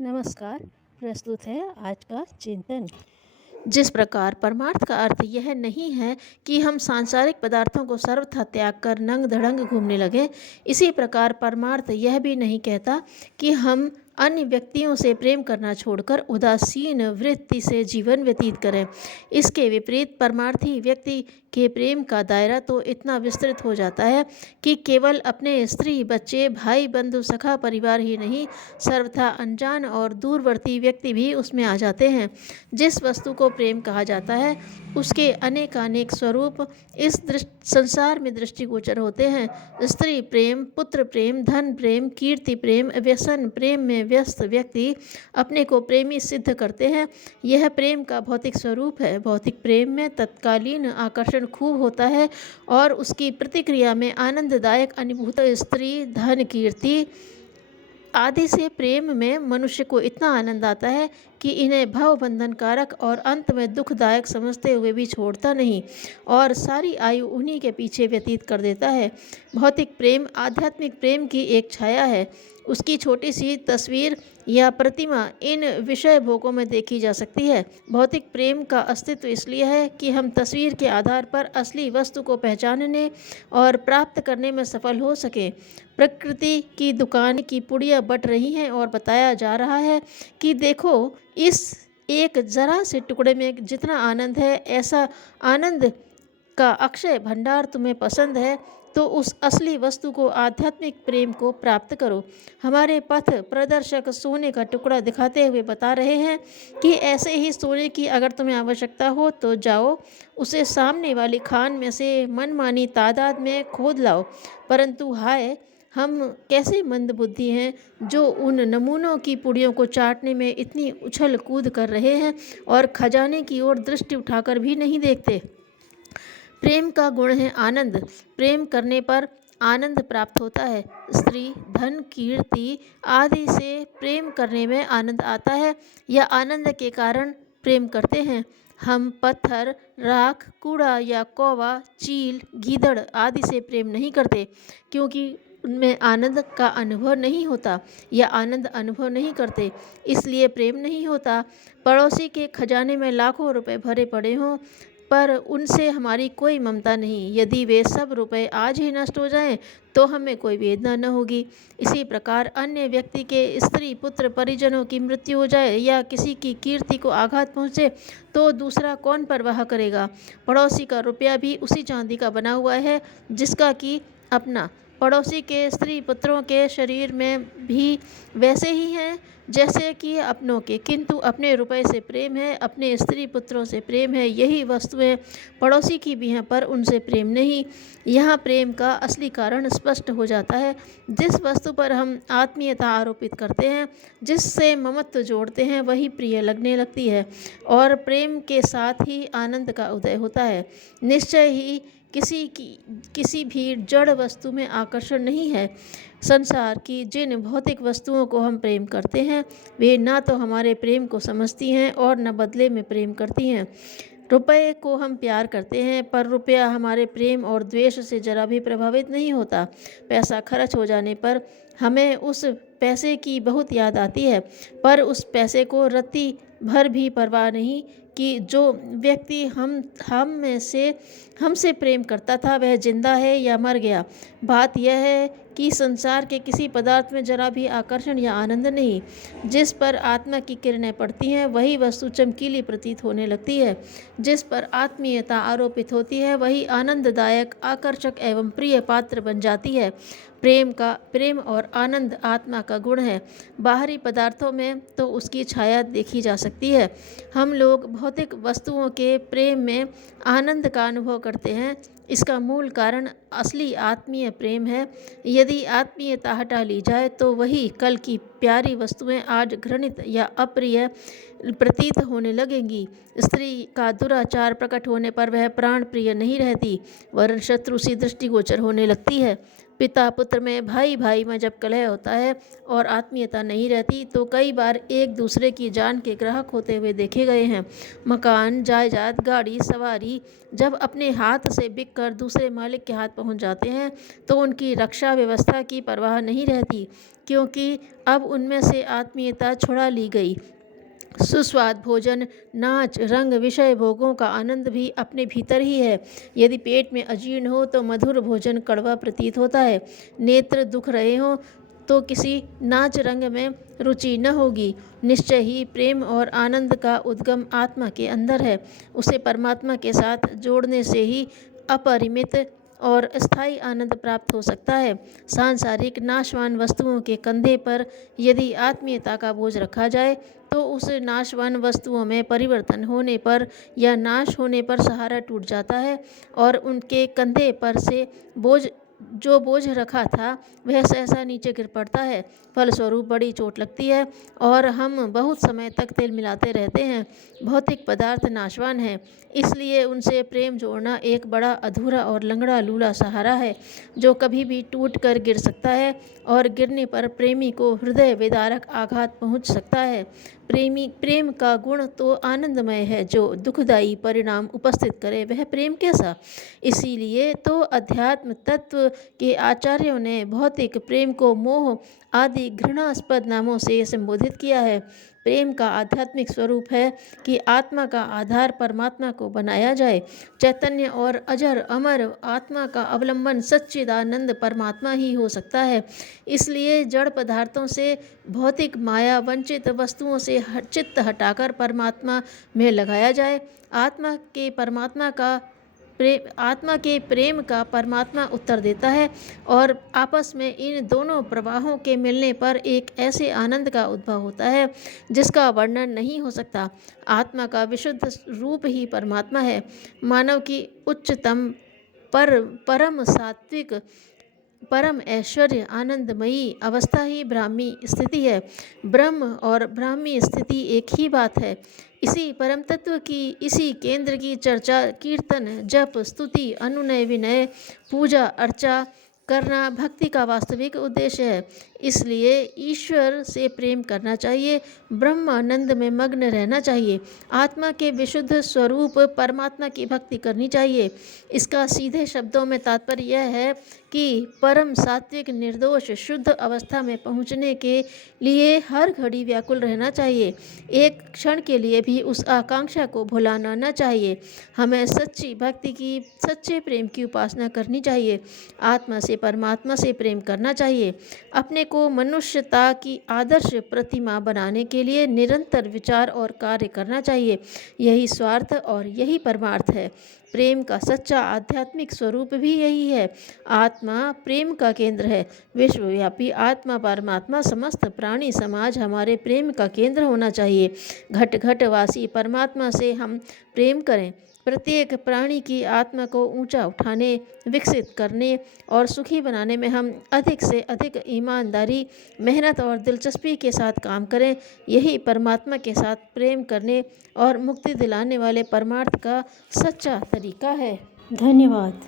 नमस्कार। प्रस्तुत है आज का चिंतन। जिस प्रकार परमार्थ का अर्थ यह नहीं है कि हम सांसारिक पदार्थों को सर्वथा त्याग कर नंग धड़ंग घूमने लगे, इसी प्रकार परमार्थ यह भी नहीं कहता कि हम अन्य व्यक्तियों से प्रेम करना छोड़कर उदासीन वृत्ति से जीवन व्यतीत करें। इसके विपरीत परमार्थी व्यक्ति के प्रेम का दायरा तो इतना विस्तृत हो जाता है कि केवल अपने स्त्री, बच्चे, भाई, बंधु, सखा परिवार ही नहीं, सर्वथा अनजान और दूरवर्ती व्यक्ति भी उसमें आ जाते हैं। जिस वस्तु को प्रेम कहा जाता है उसके अनेकानेक स्वरूप इस संसार में दृष्टिगोचर होते हैं। स्त्री प्रेम, पुत्र प्रेम, धन प्रेम, कीर्ति प्रेम, व्यसन प्रेम में व्यस्त व्यक्ति अपने को प्रेमी सिद्ध करते हैं। यह प्रेम का भौतिक स्वरूप है। भौतिक प्रेम में तत्कालीन आकर्षण खूब होता है और उसकी प्रतिक्रिया में आनंददायक अनुभूति स्त्री, धन, कीर्ति आदि से प्रेम में मनुष्य को इतना आनंद आता है कि इन्हें भव बंधन कारक और अंत में दुखदायक समझते हुए भी छोड़ता नहीं और सारी आयु उन्हीं के पीछे व्यतीत कर देता है। भौतिक प्रेम आध्यात्मिक प्रेम की एक छाया है। उसकी छोटी सी तस्वीर या प्रतिमा इन विषय भोगों में देखी जा सकती है। भौतिक प्रेम का अस्तित्व इसलिए है कि हम तस्वीर के आधार पर असली वस्तु को पहचानने और प्राप्त करने में सफल हो सकें। प्रकृति की दुकान की पुड़िया बट रही हैं और बताया जा रहा है कि देखो, इस एक जरा से टुकड़े में जितना आनंद है, ऐसा आनंद का अक्षय भंडार तुम्हें पसंद है तो उस असली वस्तु को, आध्यात्मिक प्रेम को प्राप्त करो। हमारे पथ प्रदर्शक सोने का टुकड़ा दिखाते हुए बता रहे हैं कि ऐसे ही सोने की अगर तुम्हें आवश्यकता हो तो जाओ, उसे सामने वाली खान में से मनमानी तादाद में खोद लाओ। परंतु हाय, हम कैसे मंदबुद्धि हैं जो उन नमूनों की पुड़ियों को चाटने में इतनी उछल कूद कर रहे हैं और खजाने की ओर दृष्टि उठाकर भी नहीं देखते। प्रेम का गुण है आनंद। प्रेम करने पर आनंद प्राप्त होता है। स्त्री, धन, कीर्ति आदि से प्रेम करने में आनंद आता है या आनंद के कारण प्रेम करते हैं। हम पत्थर, राख, कूड़ा या कौवा, चील, गीदड़ आदि से प्रेम नहीं करते क्योंकि उनमें आनंद का अनुभव नहीं होता या आनंद अनुभव नहीं करते, इसलिए प्रेम नहीं होता। पड़ोसी के खजाने में लाखों रुपए भरे पड़े हों पर उनसे हमारी कोई ममता नहीं। यदि वे सब रुपए आज ही नष्ट हो जाएं तो हमें कोई वेदना न होगी। इसी प्रकार अन्य व्यक्ति के स्त्री, पुत्र, परिजनों की मृत्यु हो जाए या किसी की कीर्ति को आघात पहुँचे तो दूसरा कौन परवाह करेगा। पड़ोसी का रुपया भी उसी चांदी का बना हुआ है जिसका कि अपना। पड़ोसी के स्त्री पुत्रों के शरीर में भी वैसे ही हैं जैसे कि अपनों के, किंतु अपने रुपए से प्रेम है, अपने स्त्री पुत्रों से प्रेम है। यही वस्तुएं पड़ोसी की भी हैं पर उनसे प्रेम नहीं। यहाँ प्रेम का असली कारण स्पष्ट हो जाता है। जिस वस्तु पर हम आत्मीयता आरोपित करते हैं, जिससे ममत्व जोड़ते हैं, वही प्रिय लगने लगती है और प्रेम के साथ ही आनंद का उदय होता है। निश्चय ही किसी भी जड़ वस्तु में आकर्षण नहीं है। संसार की जिन भौतिक वस्तुओं को हम प्रेम करते हैं वे ना तो हमारे प्रेम को समझती हैं और न बदले में प्रेम करती हैं। रुपए को हम प्यार करते हैं पर रुपया हमारे प्रेम और द्वेष से जरा भी प्रभावित नहीं होता। पैसा खर्च हो जाने पर हमें उस पैसे की बहुत याद आती है पर उस पैसे को रत्ती भर भी परवाह नहीं कि जो व्यक्ति हमसे प्रेम करता था वह जिंदा है या मर गया। बात यह है कि संसार के किसी पदार्थ में जरा भी आकर्षण या आनंद नहीं। जिस पर आत्मा की किरणें पड़ती हैं वही वस्तु चमकीली प्रतीत होने लगती है। जिस पर आत्मीयता आरोपित होती है वही आनंददायक, आकर्षक एवं प्रिय पात्र बन जाती है। प्रेम और आनंद आत्मा का गुण है। बाहरी पदार्थों में तो उसकी छाया देखी जा सकती है। हम लोग भौतिक वस्तुओं के प्रेम में आनंद का अनुभव करते हैं। इसका मूल कारण असली आत्मीय प्रेम है। यदि आत्मीयता हटा ली जाए तो वही कल की प्यारी वस्तुएं आज घृणित या अप्रिय प्रतीत होने लगेंगी। स्त्री का दुराचार प्रकट होने पर वह प्राण प्रिय नहीं रहती वरन शत्रु सी दृष्टिगोचर होने लगती है। पिता पुत्र में, भाई भाई में जब कलह होता है और आत्मीयता नहीं रहती तो कई बार एक दूसरे की जान के ग्राहक होते हुए देखे गए हैं। मकान, जायदाद, गाड़ी, सवारी जब अपने हाथ से बिक कर दूसरे मालिक के हाथ पहुंच जाते हैं तो उनकी रक्षा व्यवस्था की परवाह नहीं रहती, क्योंकि अब उनमें से आत्मीयता छुड़ा ली गई। सुस्वाद भोजन, नाच, रंग, विषय भोगों का आनंद भी अपने भीतर ही है। यदि पेट में अजीर्ण हो तो मधुर भोजन कड़वा प्रतीत होता है। नेत्र दुख रहे हों तो किसी नाच रंग में रुचि न होगी। निश्चय ही प्रेम और आनंद का उद्गम आत्मा के अंदर है। उसे परमात्मा के साथ जोड़ने से ही अपरिमित और स्थायी आनंद प्राप्त हो सकता है। सांसारिक नाशवान वस्तुओं के कंधे पर यदि आत्मीयता का बोझ रखा जाए तो उस नाशवान वस्तुओं में परिवर्तन होने पर या नाश होने पर सहारा टूट जाता है और उनके कंधे पर से जो बोझ रखा था वह सहसा नीचे गिर पड़ता है। फलस्वरूप बड़ी चोट लगती है और हम बहुत समय तक तेल मिलाते रहते हैं। भौतिक पदार्थ नाशवान है, इसलिए उनसे प्रेम जोड़ना एक बड़ा अधूरा और लंगड़ा लूला सहारा है जो कभी भी टूट कर गिर सकता है और गिरने पर प्रेमी को हृदय विदारक आघात पहुंच सकता है। प्रेम का गुण तो आनंदमय है, जो दुखदायी परिणाम उपस्थित करे वह प्रेम कैसा। इसीलिए तो अध्यात्म तत्व के आचार्यों ने भौतिक प्रेम को मोह आदि घृणास्पद नामों से संबोधित किया है। प्रेम का आध्यात्मिक स्वरूप है कि आत्मा का आधार परमात्मा को बनाया जाए। चैतन्य और अजर अमर आत्मा का अवलंबन सच्चिदानंद परमात्मा ही हो सकता है। इसलिए जड़ पदार्थों से, भौतिक माया वंचित वस्तुओं से चित्त हटाकर परमात्मा में लगाया जाए। आत्मा के प्रेम का परमात्मा उत्तर देता है और आपस में इन दोनों प्रवाहों के मिलने पर एक ऐसे आनंद का उद्भव होता है जिसका वर्णन नहीं हो सकता। आत्मा का विशुद्ध रूप ही परमात्मा है। मानव की उच्चतम परम सात्विक, परम ऐश्वर्य, आनंदमयी अवस्था ही ब्राह्मी स्थिति है। ब्रह्म और ब्राह्मी स्थिति एक ही बात है। इसी परम तत्व की, इसी केंद्र की चर्चा, कीर्तन, जप, स्तुति, अनुनय, विनय, पूजा अर्चा करना भक्ति का वास्तविक उद्देश्य है। इसलिए ईश्वर से प्रेम करना चाहिए, ब्रह्मानंद में मग्न रहना चाहिए, आत्मा के विशुद्ध स्वरूप परमात्मा की भक्ति करनी चाहिए। इसका सीधे शब्दों में तात्पर्य यह है कि परम सात्विक निर्दोष शुद्ध अवस्था में पहुँचने के लिए हर घड़ी व्याकुल रहना चाहिए। एक क्षण के लिए भी उस आकांक्षा को भुलाना न चाहिए। हमें सच्ची भक्ति की, सच्चे प्रेम की उपासना करनी चाहिए। आत्मा से परमात्मा से प्रेम करना चाहिए। अपने को मनुष्यता की आदर्श प्रतिमा बनाने के लिए निरंतर विचार और कार्य करना चाहिए। यही स्वार्थ और यही परमार्थ है। प्रेम का सच्चा आध्यात्मिक स्वरूप भी यही है। आत्मा प्रेम का केंद्र है। विश्वव्यापी आत्मा परमात्मा समस्त प्राणी समाज हमारे प्रेम का केंद्र होना चाहिए। घट घट वासी परमात्मा से हम प्रेम करें। प्रत्येक प्राणी की आत्मा को ऊंचा उठाने, विकसित करने और सुखी बनाने में हम अधिक से अधिक ईमानदारी, मेहनत और दिलचस्पी के साथ काम करें। यही परमात्मा के साथ प्रेम करने और मुक्ति दिलाने वाले परमार्थ का सच्चा तरीका है। धन्यवाद।